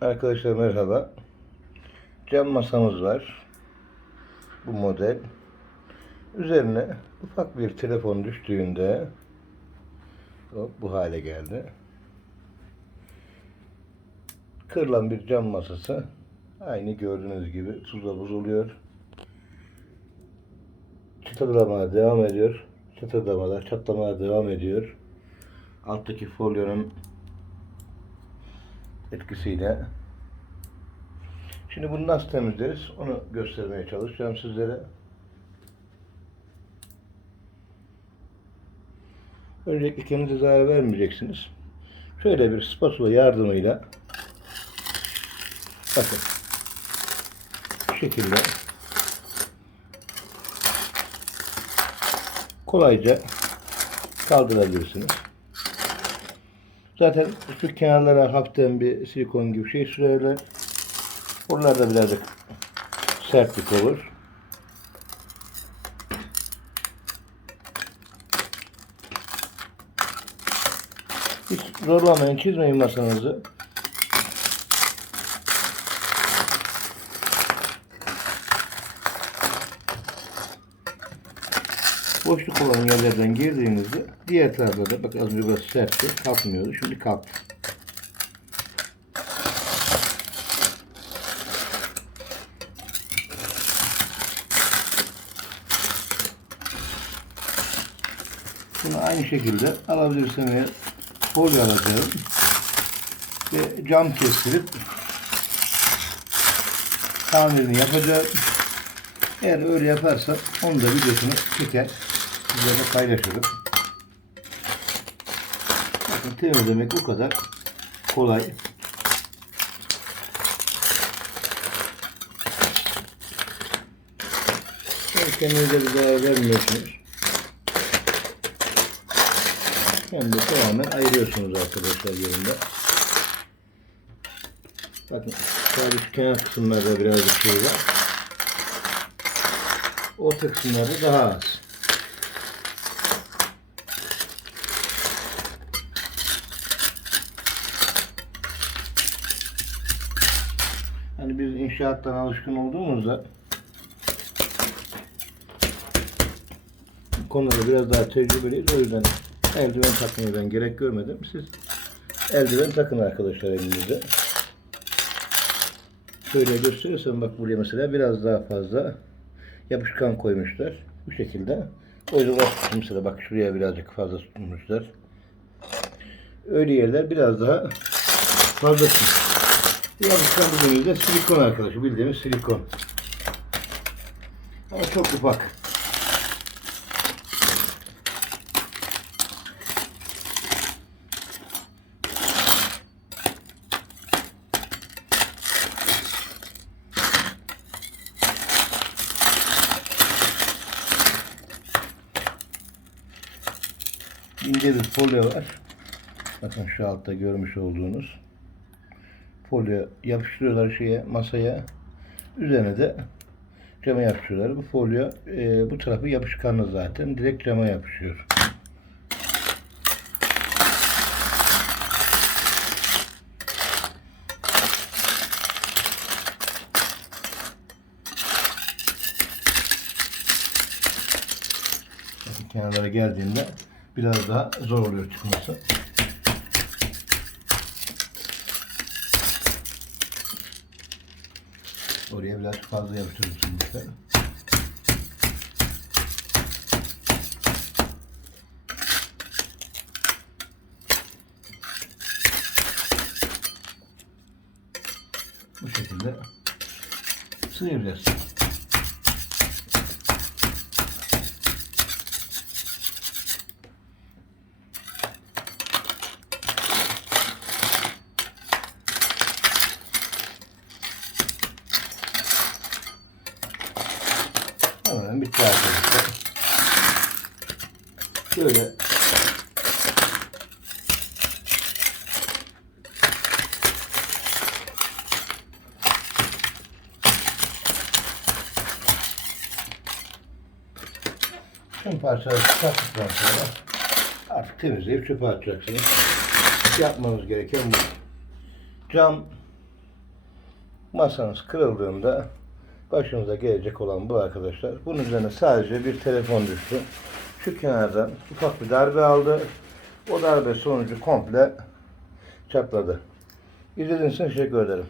Arkadaşlar merhaba. Cam masamız var. Bu model. Üzerine ufak bir telefon düştüğünde hop, bu hale geldi. Kırılan bir cam masası aynı gördüğünüz gibi tuzla bozuluyor. Çıtırlamaya devam ediyor. Çıtırdamalar, çatlamaya devam ediyor. Alttaki folyonun etkisiyle. Şimdi bunu nasıl temizleriz onu göstermeye çalışacağım sizlere. Öncelikle kendinize zarar vermeyeceksiniz. Şöyle bir spatula yardımıyla bakın bu şekilde kolayca kaldırabilirsiniz. Zaten şu kenarlara hafiften bir silikon gibi şey sürerler. Buralarda birazcık sertlik olur. Hiç zorlamayın, çizmeyin masanızı. Boşluk olan yerlerden girdiğinizde diğer tarafta da bak az önce biraz sertti, kalkmıyordu. Şimdi kalktı. Bunu aynı şekilde alabilirsem eğer folyo alacağım ve cam kestirip tamirini yapacağım. Eğer öyle yaparsam onu da videosunu çeker sizlerle paylaşırım. Bakın temizlemek o kadar kolay. Kendinize bir zarar vermiyorsunuz. Hem de tamamen ayırıyorsunuz arkadaşlar yerinde. Bakın sadece kenar kısımlarda birazcık şey var. Orta kısımlarda daha az. Hani biz inşaattan alışkın olduğumuzda konuda biraz daha tecrübeliyiz. O yüzden eldiven takmaya ben gerek görmedim. Siz eldiven takın arkadaşlar elinizde. Şöyle gösterirsem bak buraya mesela biraz daha fazla yapışkan koymuşlar. Bu şekilde. O yüzden mesela bak şuraya birazcık fazla tutmuşlar. Öyle yerler biraz daha fazla tutmuş. Yapışkan dediğimizde silikon arkadaşlar. Bildiğimiz silikon. Ama çok ufak. ince bir folyo var. Bakın şu altta görmüş olduğunuz folyo yapıştırıyorlar şeye masaya. Üzerine de cama yapıştırıyorlar. Bu folyo e, bu tarafı yapışkanlı zaten. Direkt cama yapışıyor. Kenarlara geldiğinde biraz daha zor oluyor çıkması. Biraz fazla yapıştırdım şimdi. Bu şekilde sıyıracağız. Bitti arkadaşlar. Şöyle tüm parçaları çıkarttıktan sonra artık temizleyip çöpe atacaksınız. Yapmanız gereken bu. Cam masanız kırıldığında başınıza gelecek olan bu arkadaşlar. Bunun üzerine sadece bir telefon düştü. Şu kenardan ufak bir darbe aldı. O darbe sonucu komple çatladı. İzlediğiniz için teşekkür ederim.